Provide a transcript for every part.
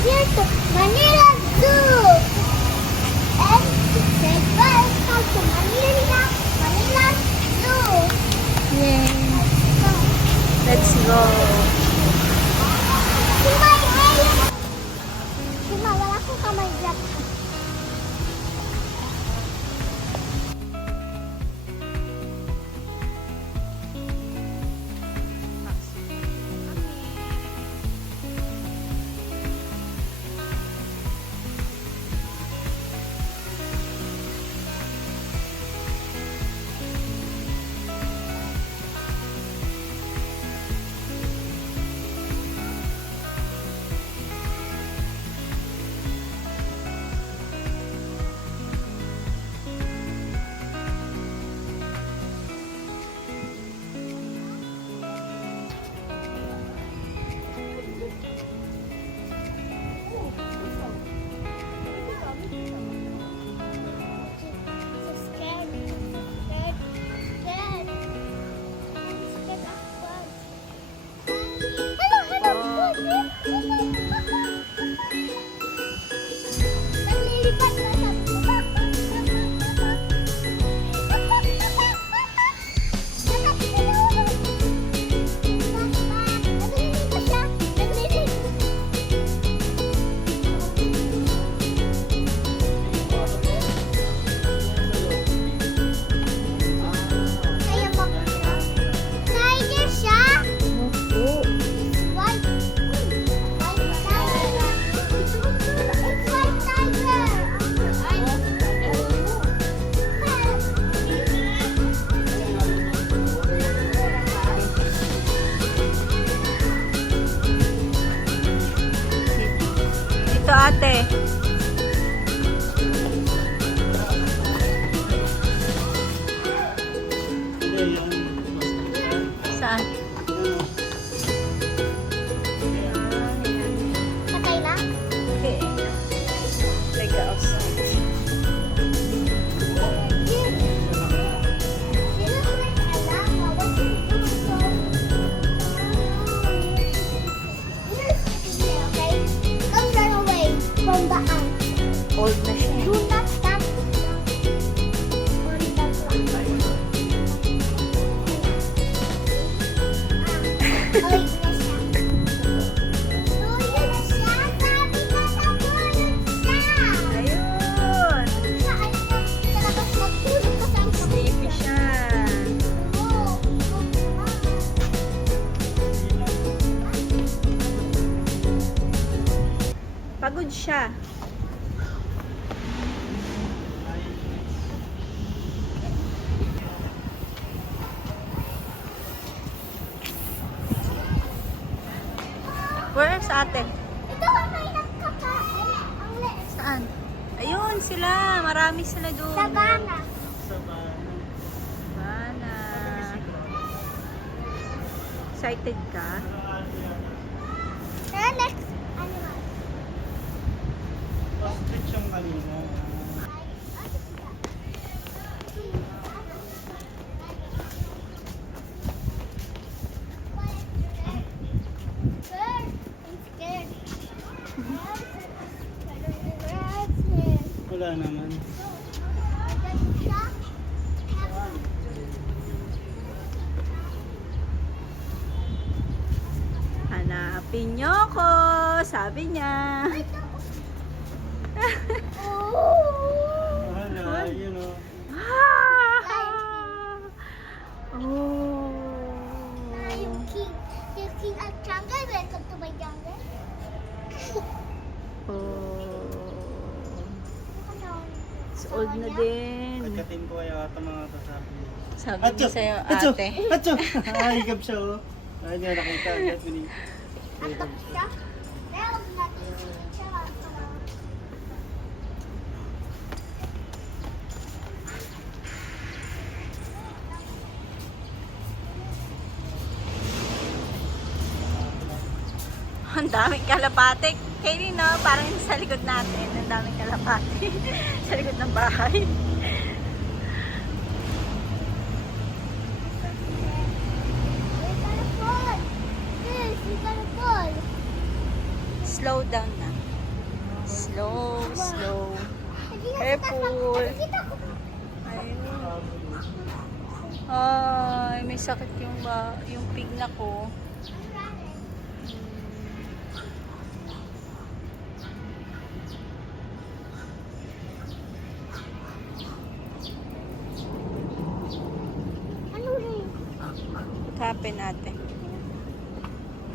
here to Manila Zoo. And say welcome to Manila Zoo. Yay! Let's go! Sima, wala akong kamay dyan. Dito ate. Saan? Patay na? Okay. Take it outside. From the ant. Old na siya. Do not stand on the ground. Oy na siya. Tuyo na siya. Sabi ka sa tulog siya. Ayun! Siya ay talagang magtulog ka sa Sleepy siya. Pagod siya. Where's ate? Ito ang may nagkakain. Ang leeg. Saan? Ayun sila. Marami sila doon. Sabana. Bana. Excited ka? Next animal. Ostrich yung kanina. Bird. I'm scared. Wala naman. Hanapin niyo ko, sabi niya. Wala, yun o. Oh. Yung king at jungle. Welcome to my jungle. Oh. It's old na din. Pagkatin ko kaya ata mga kasabi. Sabi niya sa'yo, ate. Atso! Ay, higab siya o. Ay, hindi na nakita. That's when Atok siya. Kaya huwag natin siya. Ang daming kalapate. Kaili, no? Parang sa likod natin. Ang daming kalapate. Sa likod ng bahay. Slow down na. Slow, slow. Careful. Ayun. Ay, may sakit yung pig na ko. Ano rin? What happened, ate?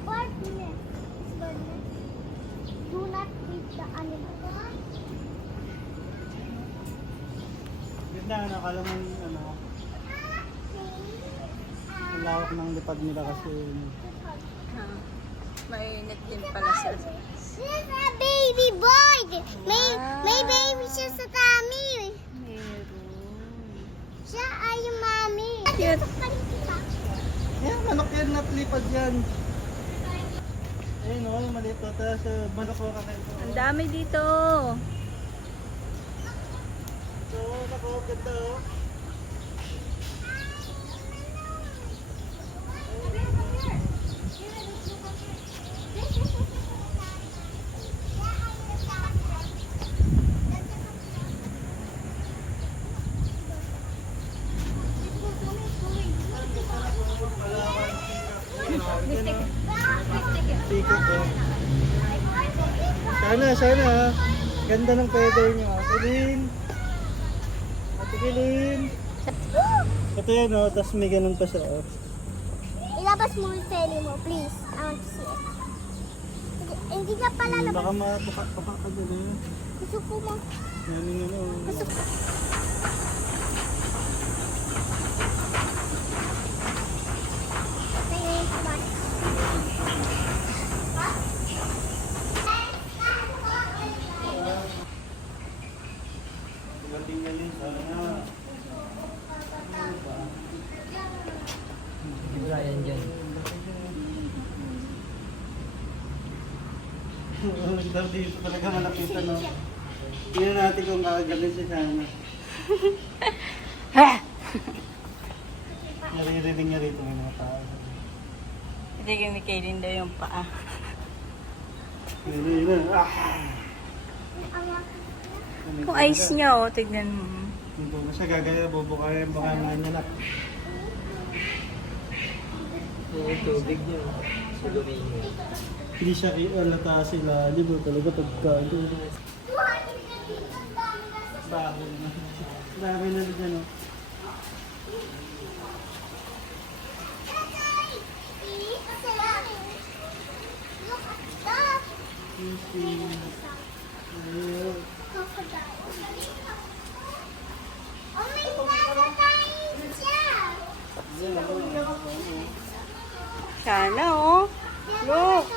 Birdnest. Do not feed the animal. Ganda, nakala mo ang lawak ng lipad nila kasi Mainit din pala sa... This is a baby boy. May baby siya sa tummy. Meron. Siya ay yung mommy. Cute. yan, manok yan, not lipad yan. Ayun o, maliit o, tapos manok ko kakain ko. Ang dami dito. So, nako, ganda o. Tikot o. Sana. Ganda ng feather niya. Kilin. Ate Kilin. Ito yan o, tapos may ganun pa siya o. Ilabas mo yung belly mo, please. I want to see it. Hindi ka pala labas. Baka mapaka ka dun eh. Gusto ko mo. Yan yung ano. Gusto ko. Gating yan yun, sana. Brian dyan. Ang dito talaga malapitan no. Tingnan natin kung kakagaling si Sana. Naririnig niya rito may mga tao. Hindi kami kailin daw yung paa. Ayun. Kung ice niya, oh, tignan mo. Hindi mo siya gagaya, bubukayan, baka nga niya na. Yung tubig niya. Sa luminyo. Hindi siya alata sila, di ba talaga pagka baho na. Dami na dyan o. Ayun. Sana, oh. Look.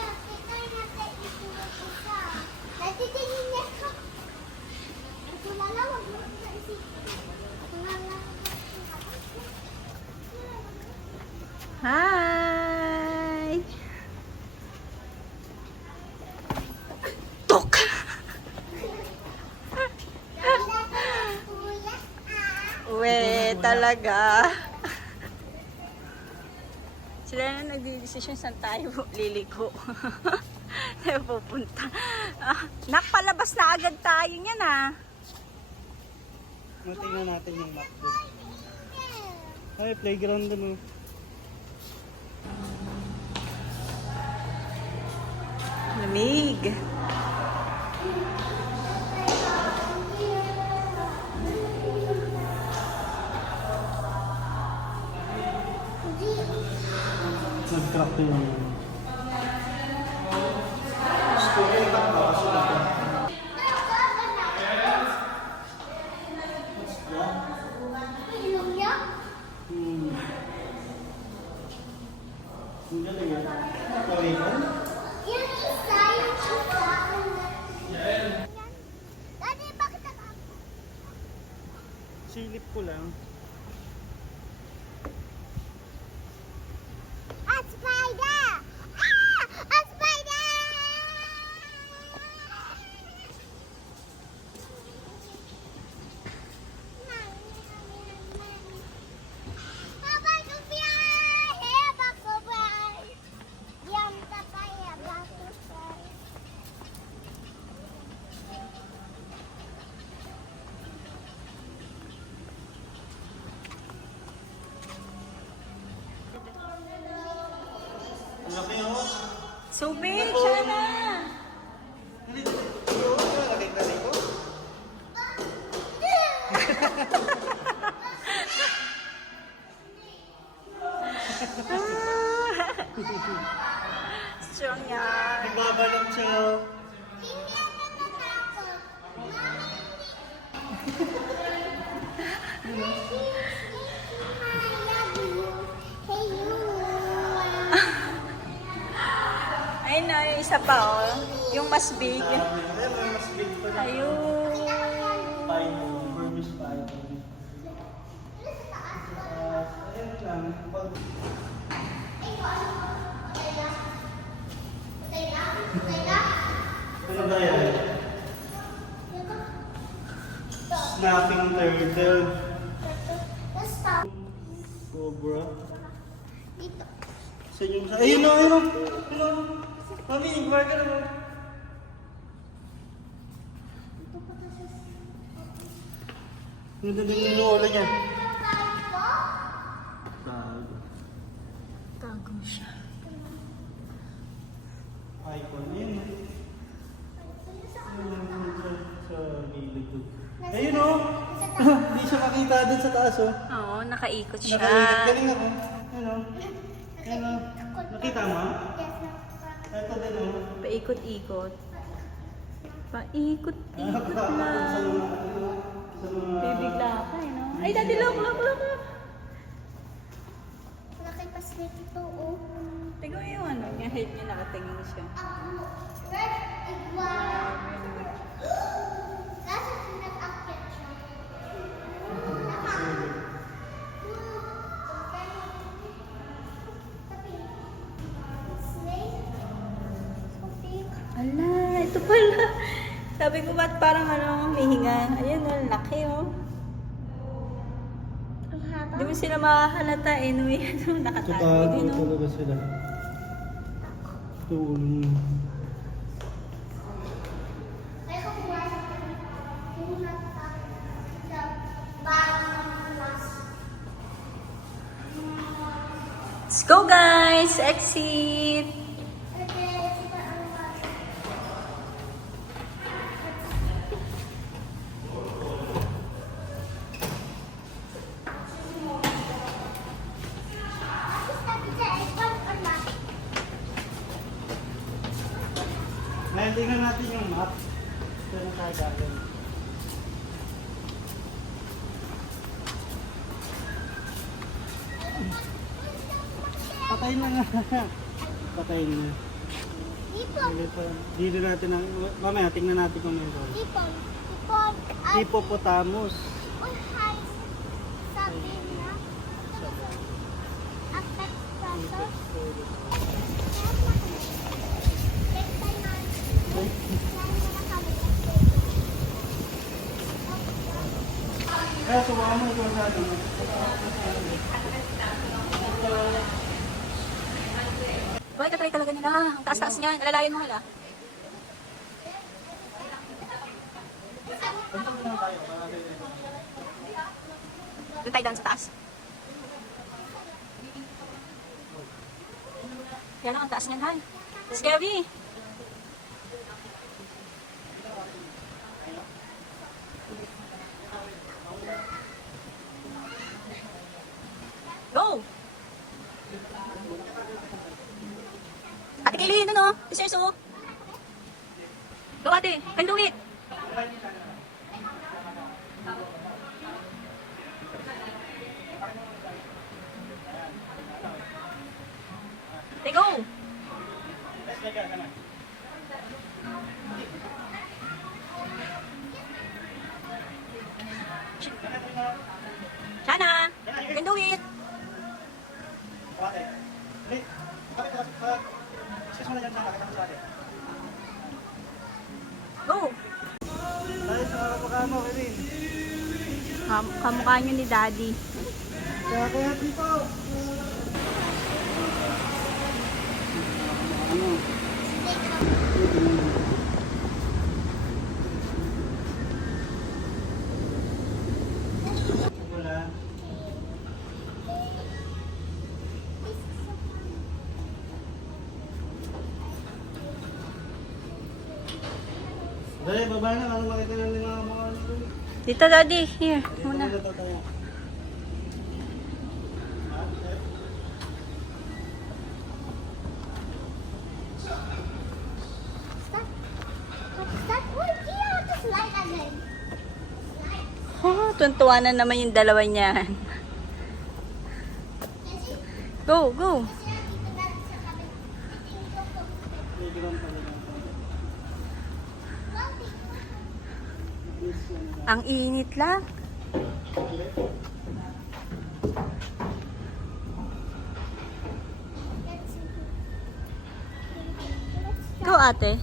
Hi! Tok! Uwe, talaga. Sila na nagdidesisyon saan tayo liliko. Tayo pupunta. Nakpalabas na agad tayo niyan, ah. Tingnan natin yung map doon. Ay, playground doon o. Lamig. Nag-crack yung Ang galing yan. Pawikan? Yung isa. Daddy, bakit ako? Silip ko lang. A spider! Ah! A spider! Papa, Sophia! Here, Papa! Yum, Papa, here, Papa. So big, Shana! Nakita dito? Strong yan. Nagbabalot siya. Hindi ako natakot. Hey, you. Ayun na, yung isa pa, oh. Yung mas big. Ayun, may mas big pa na. Ayun. Python, Burmese python. Ayun lang. Ano ba yan? Snapping turtle. Let's stop. Cobra. Dito. Saan yung... Ayun o, ayun o. Ayun o. Mami, nagbar ka na mo. Ganda din yung lola niya. Tago. Tago siya. Icon. Ayun o. Sa gilid doon. Ayun o. Hindi siya makita dun sa taas o. Oo, nakaikot siya. Nakaikat. Galing ako. Ayun o. Ayun o. Nakita mo? Ito din o. Paikot-ikot. Paikot-ikot Sa lang. mga... Bibigla ka, eh, no? Ay, dati, look. Malaki pa sila ito, oh. Tignan mo yung ano, yung head niya nakatingin siya. Red iguana. Kasi nag-akyat siya. Ala, ito pala. Sabi ko, ba't parang ano, may hinga? Ayan, oh, laki, oh. Ang haba. Hindi mo sila makahalata, eh, no? Yan, oh, nakatago Tatago din, oh. talaga sila. Tulong. Kaya ko kuha sa kuha sa bagong mas. Let's go, guys! Exit! Ngayon, tingnan natin yung map. Ito na tayo gagawin. Patayin na nga. Patayin na. Ipon. Dito natin ang... Mamaya, tingnan natin kung meron. Ipon. Ipon. Hippopotamus. Uy, hi. Sabi na. Apex Prasos. Kaya subukan mo ito sa atin. Boy, katry talaga nila. Ang taas-taas niya. Nalalayan mo nila. Doon tayo doon sa taas. Yan lang ang taas niyan, hay. Scary. Go! Ate Kaylin, ano? Deserves, oh. Go, ate. Can do it. Ate, go! Shana, you can do it. Ate. Ulit. Bakit access mo na dyan sa akin. Sa akin. Go! Tayo sa kapakamo, Kevin. Kamukha niyo ni Daddy. Kaya dito. Ano? Wala. Dali, baba na. Ano makita na ng mga mga dito? Dito, Daddy. Here, muna. Ito, tayo. Stop. What's that? Oh, yeah, the slide again. Oh, tuntuan na naman yung dalawa niyan. Go, go. Playground pala lang. Ang init lang. Go, ate.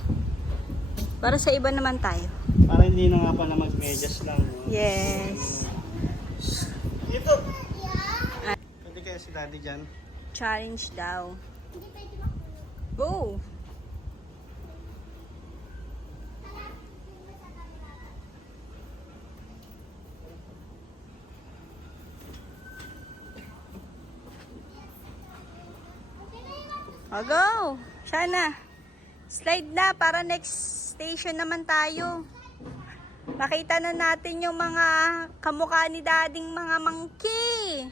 Para sa iba naman tayo. Para hindi na nga pala mag-medyas lang. No? Yes. Ito! Pwede kaya si daddy dyan? Challenge daw. Go. O, go. Sana. Slide na para next station naman tayo. Makita na natin yung mga kamukha ni dading mga monkey.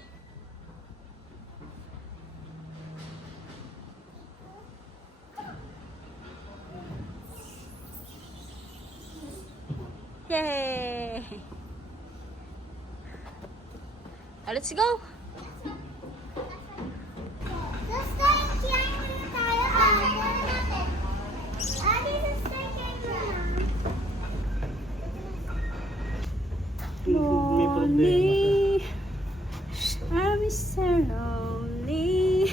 Yay! Let's go! Let's go and climb muna tayo. Gano'n natin. Let's go climb muna. May problema ka. I'm so lonely.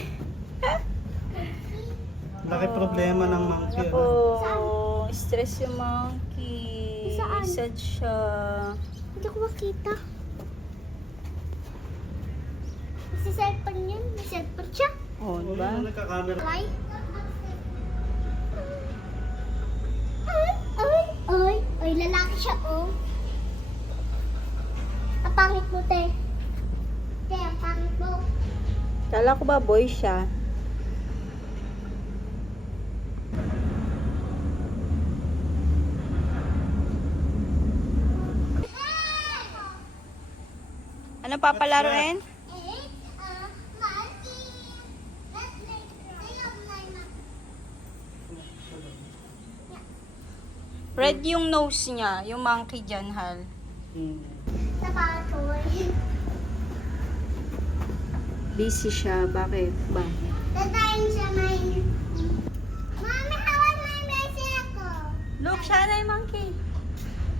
Laki problema ng monkey. Ano? Oh, stress yung monkey. Saan? Sad siya. Hindi ko makita. Si cellphone yun. May cellphone siya. Oh, Oh, diba? nagka-camera. Ay. Ay, lalaki siya, oh. Ang pangit mo, te. Te, ang pangit mo. Kala ko ba boy siya? Ano papalaruin? Red yung nose niya, yung monkey dyan, Hal. Sa patoy. Busy siya, bakit ba? Tatayin siya may... Mami, hawan mo yung besi ako. Look, siya na yung monkey.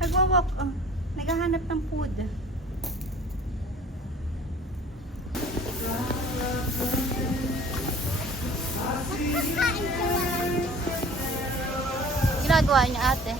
Nagwawalk, oh. Naghahanap ng food. Kakain ko. Ginagawa niya, ate.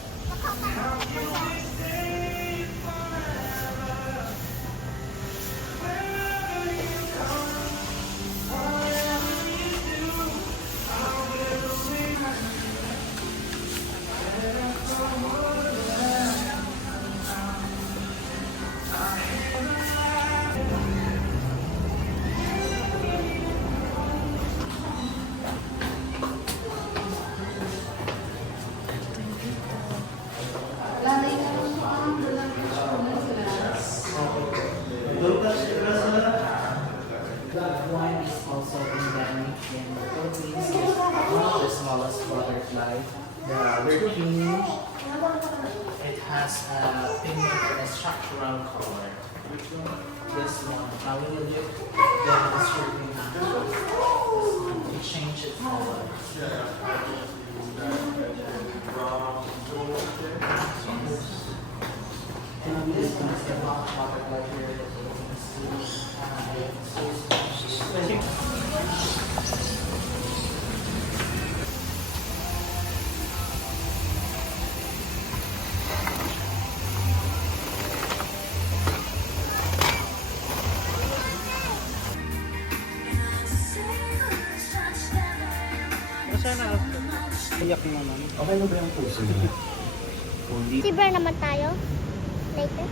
Wine is also endemic in the Philippines. It's one of the smallest butterfly. The queen, it has a pigment and a structural color. This one, when you look, then the circling after, it changes color. And this one is the mock butterfly here that you can see. Sana iyak naman. Okay na ba yung puso niya? Silver naman tayo. Later.